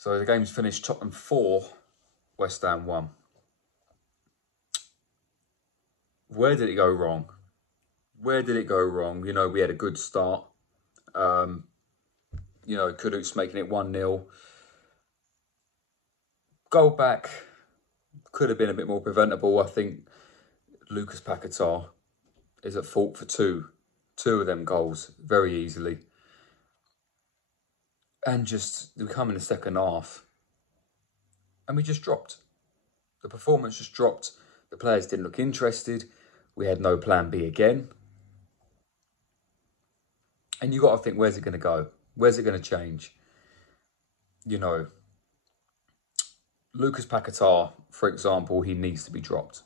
So the game's finished Tottenham 4, West Ham 1. Where did it go wrong? Where did it go wrong? You know, we had a good start. You know, Kudus making it 1-0. Goal back could have been a bit more preventable. I think Lucas Paquetá is at fault for two of them goals very easily. And just, we come in the second half and we just dropped. The performance just dropped. The players didn't look interested. We had no plan B again. And you got to think, where's it going to go? Where's it going to change? You know, Lucas Paquetá, for example, he needs to be dropped.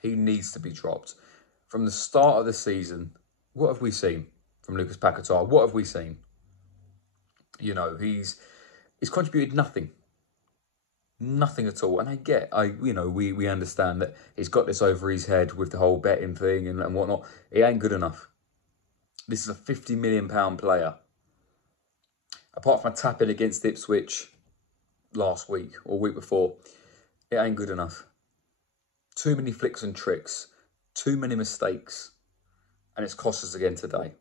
He needs to be dropped. From the start of the season, what have we seen from Lucas Paquetá? What have we seen? You know, he's contributed nothing. Nothing at all. And we understand that he's got this over his head with the whole betting thing and whatnot. It ain't good enough. This is a £50 million player. Apart from a tap-in against Ipswich last week or week before, it ain't good enough. Too many flicks and tricks. Too many mistakes. And it's cost us again today.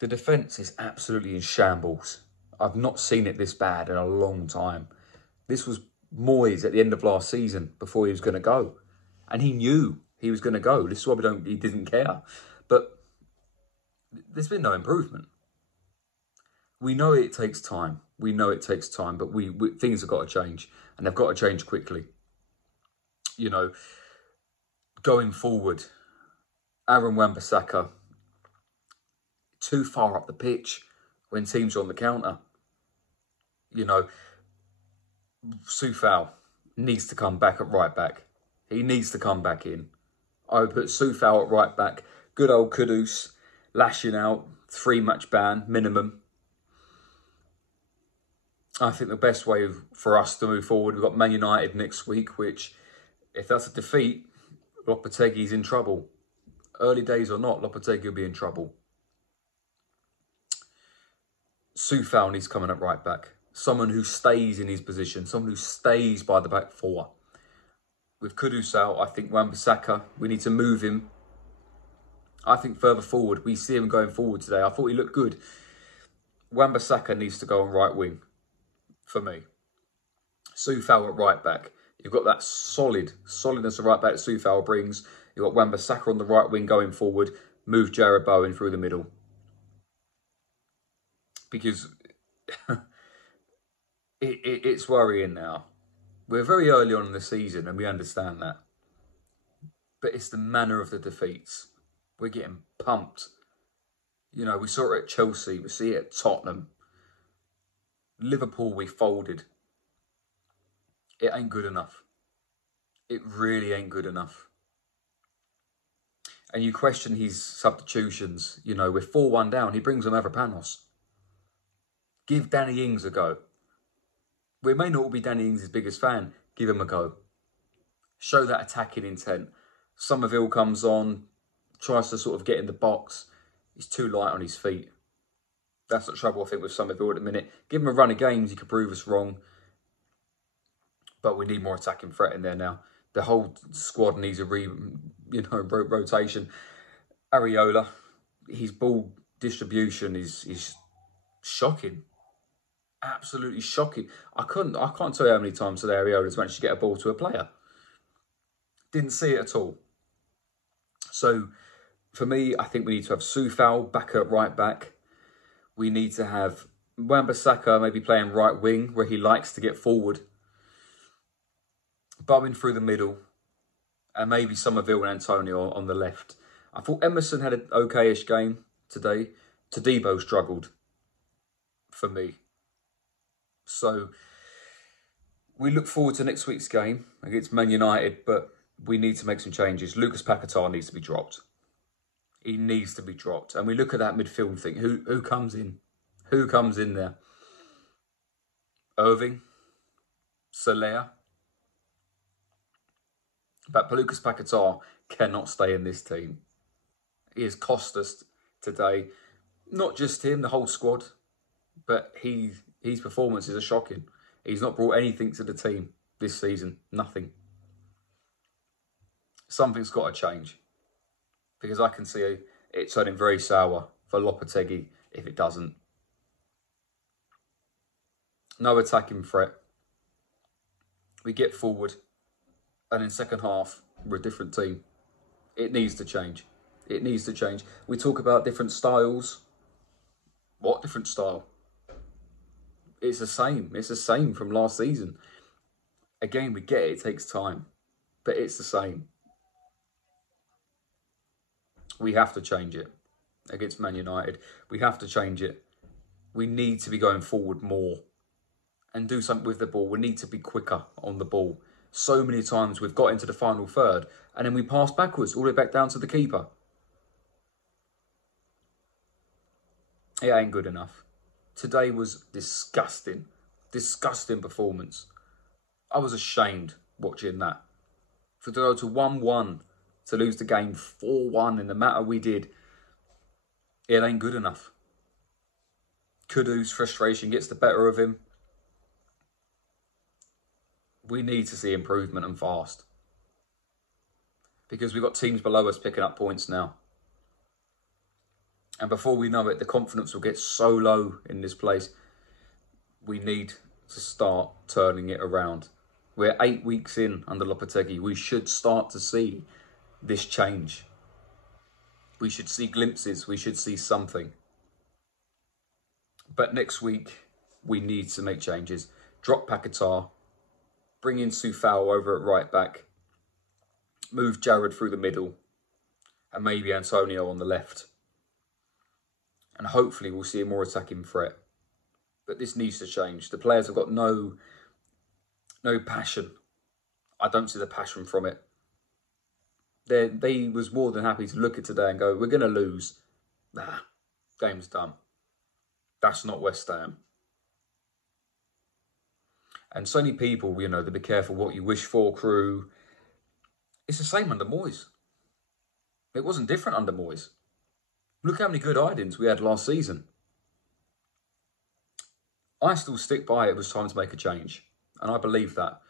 The defence is absolutely in shambles. I've not seen it this bad in a long time. This was Moyes at the end of last season before he was going to go. And he knew he was going to go. This is why he didn't care. But there's been no improvement. We know it takes time. We know it takes time, but things have got to change. And they've got to change quickly. You know, going forward, Aaron Wan-Bissaka, too far up the pitch when teams are on the counter. You know, Soufal needs to come back at right back. He needs to come back in. I would put Soufal at right back. Good old Kudus lashing out. 3-match ban minimum. I think the best way for us to move forward, we've got Man United next week, which, if that's a defeat, Lopetegui's in trouble. Early days or not, Lopetegui will be in trouble. Soufal needs coming at right back. Someone who stays in his position. Someone who stays by the back four. With Kudus out, I think Wan-Bissaka, we need to move him. I think further forward, we see him going forward today. I thought he looked good. Wan-Bissaka needs to go on right wing, for me. Soufal at right back. You've got that solidness of right back that Soufal brings. You've got Wan-Bissaka on the right wing going forward. Move Jarrod Bowen through the middle. Because it's worrying now. We're very early on in the season and we understand that. But it's the manner of the defeats. We're getting pumped. You know, we saw it at Chelsea. We see it at Tottenham. Liverpool, we folded. It ain't good enough. It really ain't good enough. And you question his substitutions. You know, we're 4-1 down. He brings on Mavropanos. Give Danny Ings a go. We may not all be Danny Ings' biggest fan. Give him a go. Show that attacking intent. Somerville comes on, tries to sort of get in the box. He's too light on his feet. That's the trouble, I think, with Somerville at the minute. Give him a run of games, he could prove us wrong. But we need more attacking threat in there now. The whole squad needs a rotation. Areola, his ball distribution is shocking. Absolutely shocking. I can't tell you how many times today Areola's managed to get a ball to a player. Didn't see it at all. So, for me, I think we need to have Soufal back at right back. We need to have Wan-Bissaka maybe playing right wing where he likes to get forward. Bowen through the middle. And maybe Somerville and Antonio on the left. I thought Emerson had an okay-ish game today. Todibo struggled for me. So, we look forward to next week's game against Man United, but we need to make some changes. Lucas Paquetá needs to be dropped. He needs to be dropped. And we look at that midfield thing. Who comes in? Who comes in there? Irving? Soler? But Lucas Paquetá cannot stay in this team. He has cost us today. Not just him, the whole squad. But his performances are shocking. He's not brought anything to the team this season. Nothing. Something's got to change. Because I can see it turning very sour for Lopetegui if it doesn't. No attacking threat. We get forward. And in second half, we're a different team. It needs to change. It needs to change. We talk about different styles. What different style? It's the same. It's the same from last season. Again, we get it takes time. But it's the same. We have to change it against Man United. We have to change it. We need to be going forward more and do something with the ball. We need to be quicker on the ball. So many times we've got into the final third and then we pass backwards all the way back down to the keeper. It ain't good enough. Today was disgusting. Disgusting performance. I was ashamed watching that. For to go to 1-1, to lose the game 4-1 in the matter we did, it ain't good enough. Kudus' frustration gets the better of him. We need to see improvement and fast. Because we've got teams below us picking up points now. And before we know it, the confidence will get so low in this place. We need to start turning it around. We're 8 weeks in under Lopetegui. We should start to see this change. We should see glimpses. We should see something. But next week, we need to make changes. Drop Paquetá. Bring in Soufal over at right back. Move Jared through the middle. And maybe Antonio on the left. And hopefully we'll see a more attacking threat. But this needs to change. The players have got no passion. I don't see the passion from it. They was more than happy to look at today and go, we're going to lose. Nah, game's done. That's not West Ham. And so many people, you know, they be careful what you wish for, crew. It's the same under Moyes. It wasn't different under Moyes. Look how many good idings we had last season. I still stick by it was time to make a change. And I believe that.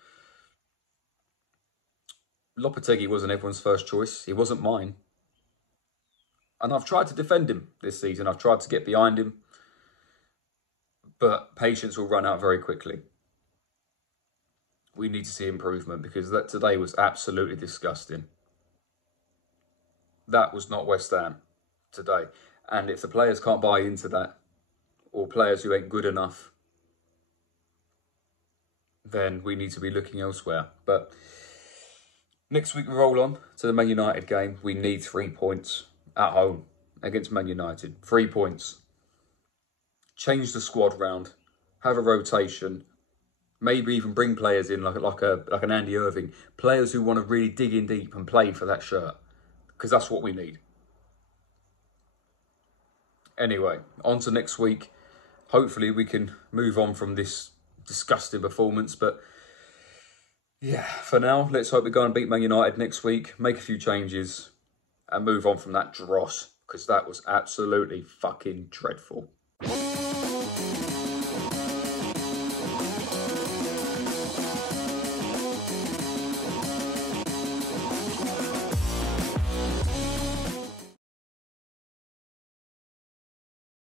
Lopetegui wasn't everyone's first choice. He wasn't mine. And I've tried to defend him this season. I've tried to get behind him. But patience will run out very quickly. We need to see improvement because that today was absolutely disgusting. That was not West Ham today. And if the players can't buy into that, or players who ain't good enough, then we need to be looking elsewhere. But next week we roll on to the Man United game. We need 3 points at home against Man United. 3 points. Change the squad round. Have a rotation. Maybe even bring players in like an Andy Irving. Players who want to really dig in deep and play for that shirt. Because that's what we need. Anyway, on to next week. Hopefully we can move on from this disgusting performance. But yeah, for now, let's hope we go and beat Man United next week. Make a few changes and move on from that dross. Because that was absolutely fucking dreadful.